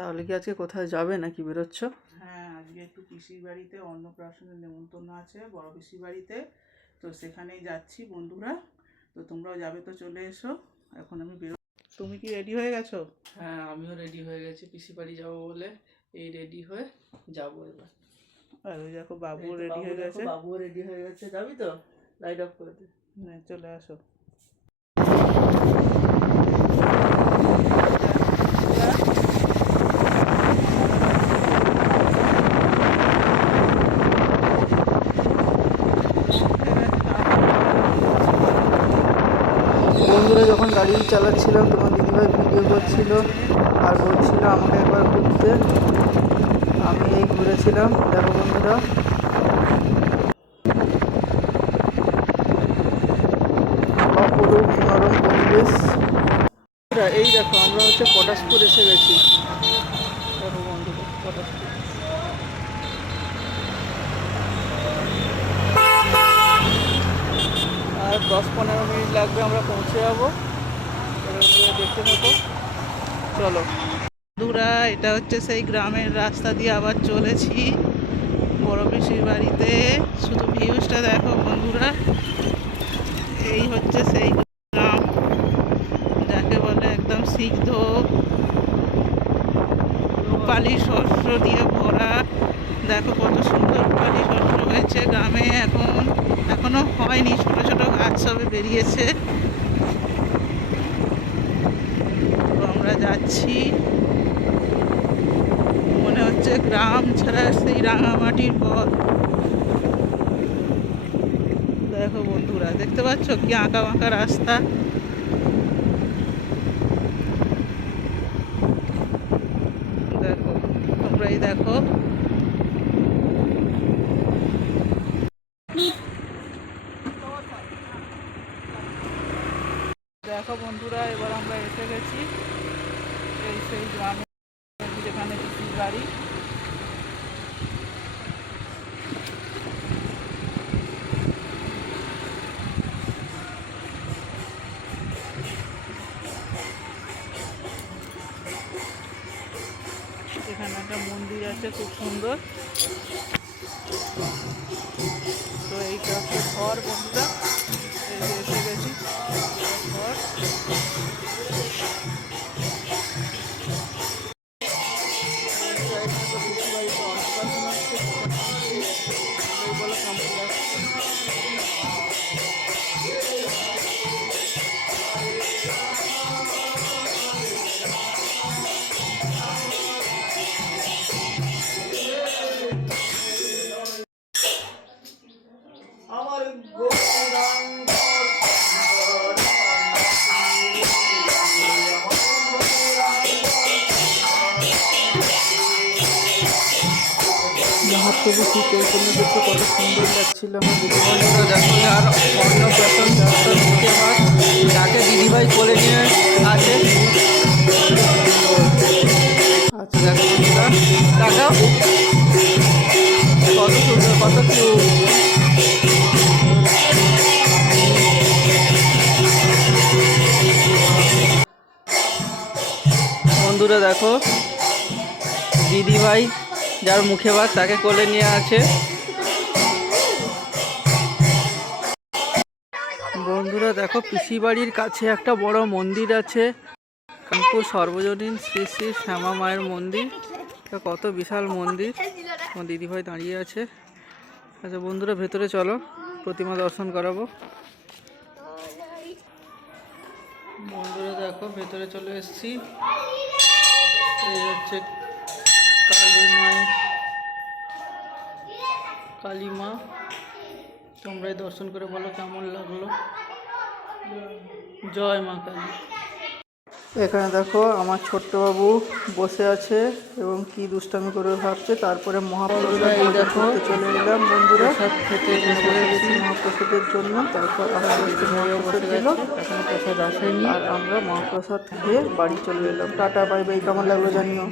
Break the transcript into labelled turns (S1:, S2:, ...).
S1: তাহলে কি আজকে কোথায় যাবে নাকি বেরোচ্ছ?
S2: হ্যাঁ আজকে একটু পিসির বাড়িতে অন্নপ্রাশনের নেমন্তন্ন আছে বড় পিসির বাড়িতে। তো সেখানেই যাচ্ছি বন্ধুরা। তো তোমরাও যাবে তো চলে এসো। এখন আমি বেরো তুমি কি রেডি হয়ে গেছো?
S1: হ্যাঁ আমিও রেডি হয়ে গেছি। পিসি বাড়ি যাব বলে এই রেডি হয়ে যাব এবার।
S2: আর ওই দেখো বাবু রেডি হয়ে গেছে।
S1: বাবুও রেডি হয়ে গেছে। যাবি তো? লাইট অফ করে দে।
S2: হ্যাঁ চলে আসো
S1: বন্ধুরা যখন গাড়ি চালাচ্ছিলাম, তোমার দিদিভাই ভিডিও করছিল আর বলছিল আমাকে একবার ঘুরতে। আমি এই ঘুরেছিলাম, দেখো বন্ধুরা। এই দেখো, আমরা হচ্ছে পটাশপুর এসে গেছি। আর দশ পনেরো মিনিট লাগবে আমরা পৌঁছে যাব। দেখতে থাকো চলো।
S2: বন্ধুরা, এটা হচ্ছে সেই গ্রামের রাস্তা দিয়ে আবার চলেছি বড় পিসির বাড়িতে। শুধু ভিউজটা দেখো বন্ধুরা। এই হচ্ছে সেই গ্রাম, যাকে বলে একদম সিদ্ধ। রূপালি শস্য দিয়ে ভরা। দেখো কত সুন্দর রূপালি শস্য হয়েছে গ্রামে। এখন, এখনও হয়নি। ছোট ছোট গাছ সবে বেরিয়েছে তো আমরা যাচ্ছি। মনে হচ্ছে গ্রাম ছাড়া সেই রাঙামাটির পথ। দেখো বন্ধুরা, দেখতে পাচ্ছ কি আঁকা বাঁকা রাস্তা? দেখো, তোমরাই দেখো। দেখো বন্ধুরা, এবার আমরা এসে গেছি। সেই গ্রামে যেখানে বাড়ি এখানে একটা মন্দির আছে, খুব সুন্দর। তো এইটা হচ্ছে ঘর বন্ধুরা। এসে গেছি। ঘর।
S1: মহাপ্রভু শ্রী কত সুন্দর লাগছিল আমার দিদিভাইরা দেখো আর যাত্রা মুখে ভাত যাকে দিদিভাই কোলে নিয়ে আছে আচ্ছা। দেখো কত সুন্দর কত কিউট বন্ধুরা দেখো দিদি ভাই যার মুখে ভাত তাকে কোলে নিয়ে আছে। বন্ধুরা, দেখো পিসি বাড়ির কাছে একটা বড় মন্দির আছে। কানপুর সর্বজনীন শ্রী শ্রী শ্যামা মায়ের মন্দির। কত বিশাল মন্দির। আমার দিদিভাই দাঁড়িয়ে আছে। আচ্ছা বন্ধুরা, ভেতরে চলো। প্রতিমা দর্শন করাবো। বন্ধুরা, দেখো, ভেতরে চলে এসেছি। এই হচ্ছে কালী মায়ের মা তোমরাই দর্শন করে বলো কেমন লাগল। জয় মা কালী। এখানে দেখো আমার ছোট্ট বাবু বসে আছে এবং কি দুষ্টামি করে ভাবছে। তারপরে মহাপ্রসাদ দেখো চলে এলাম বন্ধুরা। খেতে মহাপ্রসাদের জন্য। তারপর এখনও প্রসাদ আসেনি। আর আমরা মহাপ্রসাদ খেয়ে বাড়ি চলে এলাম। Tata bye bye. কেমন লাগল জানিও।